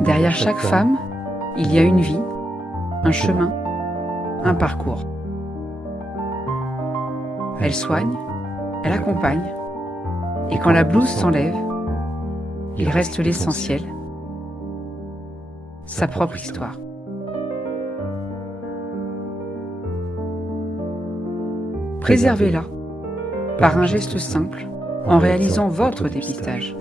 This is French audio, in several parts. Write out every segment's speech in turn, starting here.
Derrière chaque femme, il y a une vie, un chemin, un parcours. Elle soigne, elle accompagne, et quand la blouse s'enlève, il reste l'essentiel, sa propre histoire. Préservez-la par un geste simple en réalisant votre dépistage.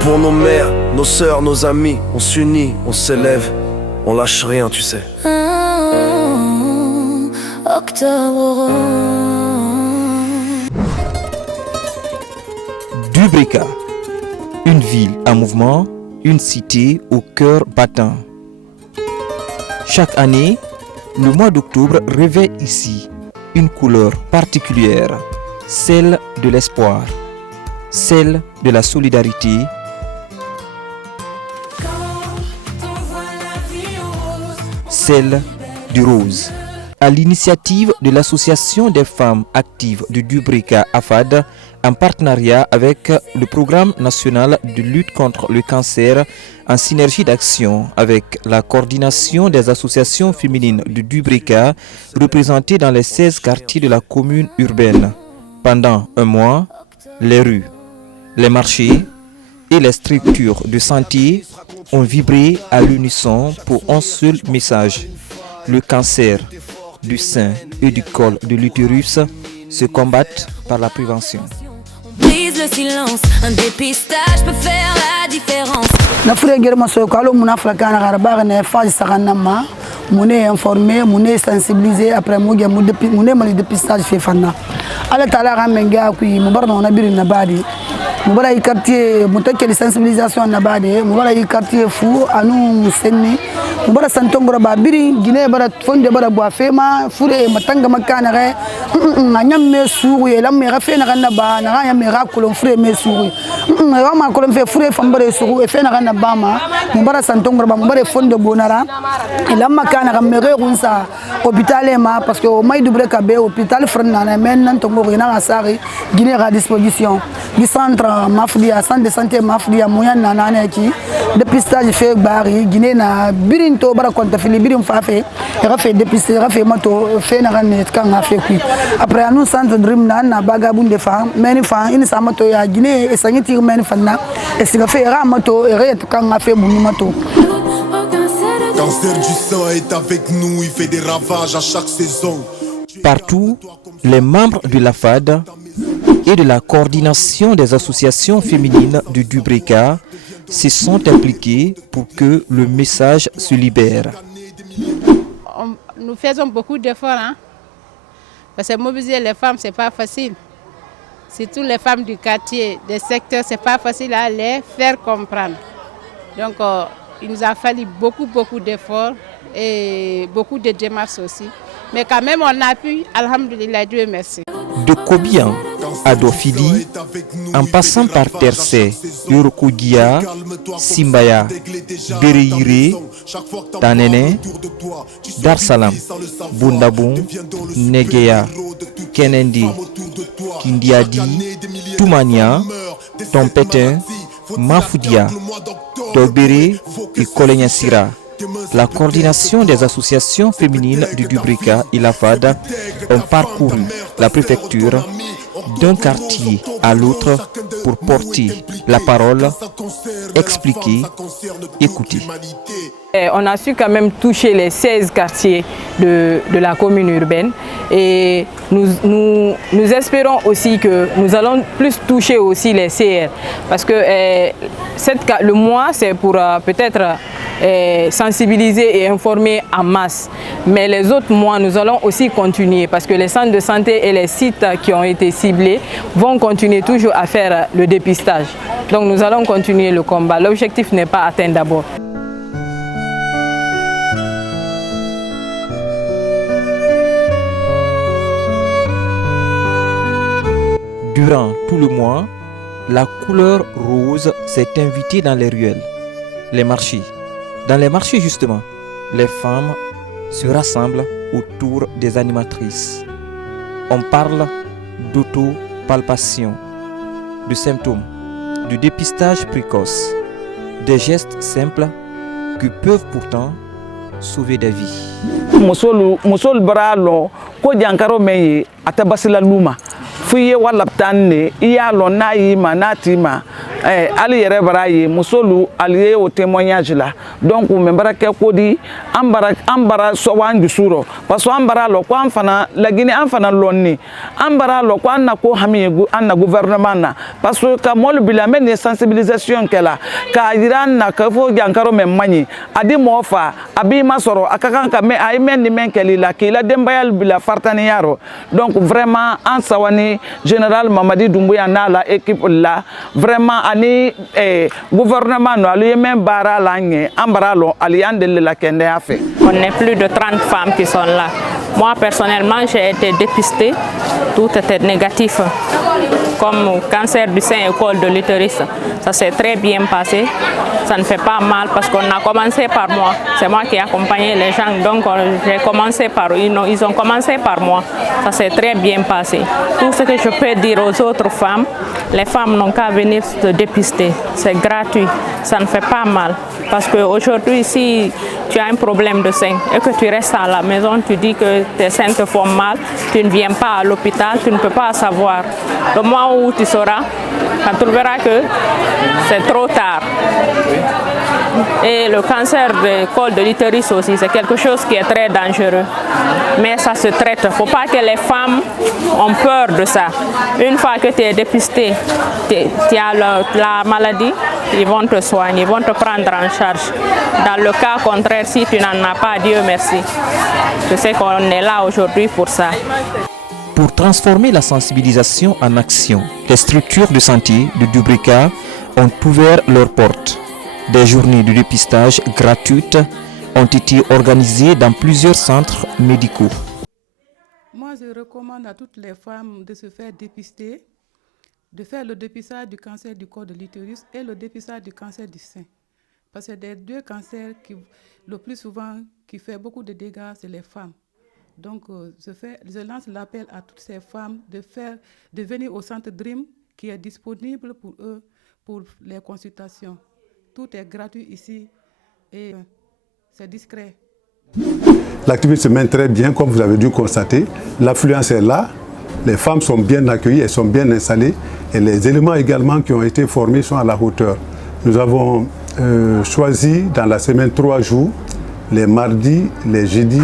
Pour nos mères, nos sœurs, nos amis, on s'unit, on s'élève, on lâche rien, tu sais. Octobre. Dubrika, une ville en mouvement, une cité au cœur battant. Chaque année, le mois d'octobre revêt ici une couleur particulière, celle de l'espoir, celle de la solidarité, celle du rose. À l'initiative de l'association des femmes actives de Dubrika AFAD, en partenariat avec le programme national de lutte contre le cancer, en synergie d'action avec la coordination des associations féminines de Dubrika, représentées dans les 16 quartiers de la commune urbaine. Pendant un mois, les rues, les marchés et les structures de santé ont vibré à l'unisson pour un seul message. Le cancer du sein et du col de l'utérus se combattent par la prévention. Brise le silence, un dépistage peut faire la différence. Mouné informé, mouné sensibilisé après mouné mal dépistage fait fanna. Ala tala ramenga kui mubarna on abiri nabadi. Mubara yi quartier mutake sensibilisation nabadi, mubara yi quartier fou anu senni. Mubara santongora ba biri Guinée bara fonde bara boa fema fure matanga makana re anyam me suru e lam me rafe na kana ba na ya me rakolon fure me suru. Wa ma kolon fe fure fambare suru e fe na kana ba ma mubara santongora ba mubara fonde bonara lam kana kamere kunsa hôpital ma parce que au mai double kabé hôpital frana men tongo rina asari Guinée à disposition du centre mafdia centre de santé mafdia moyen nanane ki dépistage fait bari Guinée na birinto bara konta fili birim fa fait fait dépistage fait mato fait na kan kan fait qui après nous centre dream na bagabun de femme men fa ini sa mato ya Guinée et sangiti men fanna et siga fait ra mato et kan fait buni mato. Le cancer du sang est avec nous, il fait des ravages à chaque saison. Partout, les membres de l'AFAD et de la coordination des associations féminines de Dubrika se sont impliqués pour que le message se libère. Nous faisons beaucoup d'efforts, hein? Parce que mobiliser les femmes, c'est pas facile. Surtout les femmes du quartier, des secteurs, c'est pas facile à les faire comprendre. Donc, il nous a fallu beaucoup d'efforts et beaucoup de démarches aussi. Mais quand même, on a pu, alhamdoulilah, Dieu merci. De Kobian à Dofili, en passant par Terse, Yorokogia, Simbaya, Bereire, Tanene, Darsalam, Bundabun, Negea, Kenendi, Kindiadi, Toumania, Tompetin, Mafoudia, Tobere et Kolenyasira. La coordination des associations féminines du Dubrika et l'AFAD ont parcouru la préfecture d'un quartier à l'autre pour porter la parole, expliquer, écouter. On a su quand même toucher les 16 quartiers de la commune urbaine et nous espérons aussi que nous allons plus toucher aussi les CR parce que le mois c'est pour peut-être sensibiliser et informer en masse, mais les autres mois nous allons aussi continuer parce que les centres de santé et les sites qui ont été ciblés vont continuer toujours à faire le dépistage. Donc nous allons continuer le combat. L'objectif n'est pas atteint d'abord. Durant tout le mois, la couleur rose s'est invitée dans les ruelles, les marchés. Dans les marchés justement, les femmes se rassemblent autour des animatrices. On parle d'autopalpation, de symptômes, de dépistage précoce, des gestes simples qui peuvent pourtant sauver des vies. Musol bralo ko jankaro meye atabasila luma fuye wala tanne iya lo na yima natima ali yere baraye musolu ali au témoignage là donc me baraka ko di ambara so wanju suro parce que ambara lo ko amfana la Guinée amfana lonni ambara lo ko anna ko hamigu anna gouvernement na parce que ka mol bila men sensibilisation kala ka irana ka fo jankaro me mani adi mofa abi masoro akakan ka me ay men ni men kali la ki la dembayal bila fartani yaro donc vraiment en sawani général Mamadi Doumbouya na la équipe là vraiment ani gouvernement no ali men bara langue ambaralo ali andele la kende a fait. On est plus de 30 femmes qui sont là. Moi personnellement, j'ai été dépistée, tout était négatif, comme cancer du sein et col de l'utérus. Ça s'est très bien passé, ça ne fait pas mal parce qu'on a commencé par moi. C'est moi qui ai accompagné les gens, donc j'ai commencé par eux, ils ont commencé par moi. Ça s'est très bien passé. Tout ce que je peux dire aux autres femmes, les femmes n'ont qu'à venir se dépister. C'est gratuit, ça ne fait pas mal. Parce qu'aujourd'hui, si tu as un problème de sein et que tu restes à la maison, tu dis que tes seins te font mal, tu ne viens pas à l'hôpital, tu ne peux pas savoir. Le moment où tu sauras, quand tu verras que c'est trop tard. Et le cancer du col de l'utérus aussi, c'est quelque chose qui est très dangereux. Mais ça se traite. Il ne faut pas que les femmes ont peur de ça. Une fois que tu es dépisté, tu as la maladie, ils vont te soigner, ils vont te prendre en charge. Dans le cas contraire, si tu n'en as pas, Dieu merci. Je sais qu'on est là aujourd'hui pour ça. Pour transformer la sensibilisation en action, les structures de santé de Dubrika ont ouvert leurs portes. Des journées de dépistage gratuites ont été organisées dans plusieurs centres médicaux. Moi, je recommande à toutes les femmes de se faire dépister, de faire le dépistage du cancer du col de l'utérus et le dépistage du cancer du sein. Parce que des deux cancers qui, le plus souvent, qui fait beaucoup de dégâts, c'est les femmes. Donc, je lance l'appel à toutes ces femmes de venir au centre DREAM qui est disponible pour eux, pour les consultations. Tout est gratuit ici et c'est discret. L'activité se mène très bien, comme vous avez dû constater. L'affluence est là, les femmes sont bien accueillies, elles sont bien installées et les éléments également qui ont été formés sont à la hauteur. Nous avons choisi dans la semaine 3 jours, les mardis, les jeudis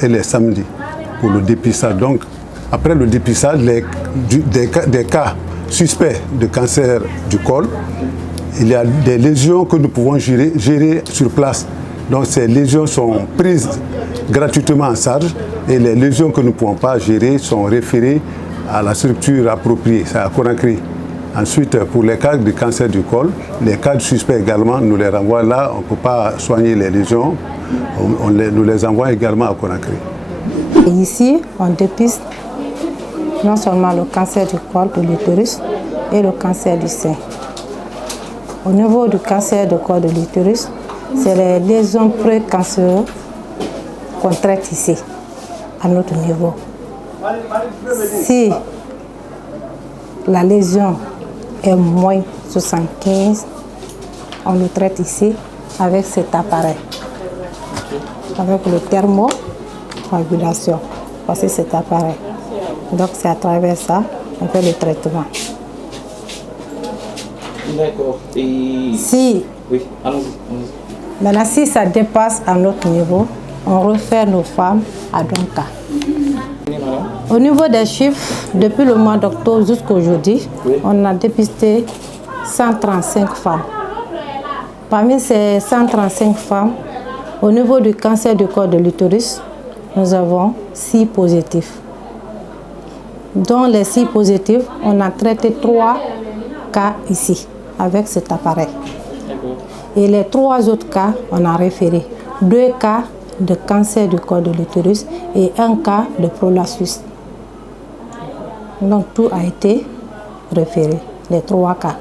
et les samedis pour le dépistage. Donc, après le dépistage, des cas suspects de cancer du col, il y a des lésions que nous pouvons gérer sur place. Donc ces lésions sont prises gratuitement en charge et les lésions que nous ne pouvons pas gérer sont référées à la structure appropriée, c'est à Conakry. Ensuite, pour les cas de cancer du col, les cas de suspects également, nous les renvoie là, on ne peut pas soigner les lésions, nous les envoie également à Conakry. Et ici, on dépiste non seulement le cancer du col de l'utérus et le cancer du sein. Au niveau du cancer du col de l'utérus, c'est les lésions précancéreuses qu'on traite ici, à notre niveau. Si la lésion est moins 75, on le traite ici avec cet appareil, avec le thermocoagulation, c'est cet appareil. Donc c'est à travers ça qu'on fait le traitement. D'accord. Et... Si, oui, maintenant, si ça dépasse à notre niveau, on refait nos femmes à Donka. Au niveau des chiffres, depuis le mois d'octobre jusqu'à aujourd'hui, on a dépisté 135 femmes. Parmi ces 135 femmes, au niveau du cancer du col de l'utérus, nous avons 6 positifs. Dans les 6 positifs, on a traité 3 cas ici, avec cet appareil. Et les 3 autres cas, on a référé 2 cas de cancer du col de l'utérus et 1 cas de prolapsus. Donc tout a été référé, les 3 cas.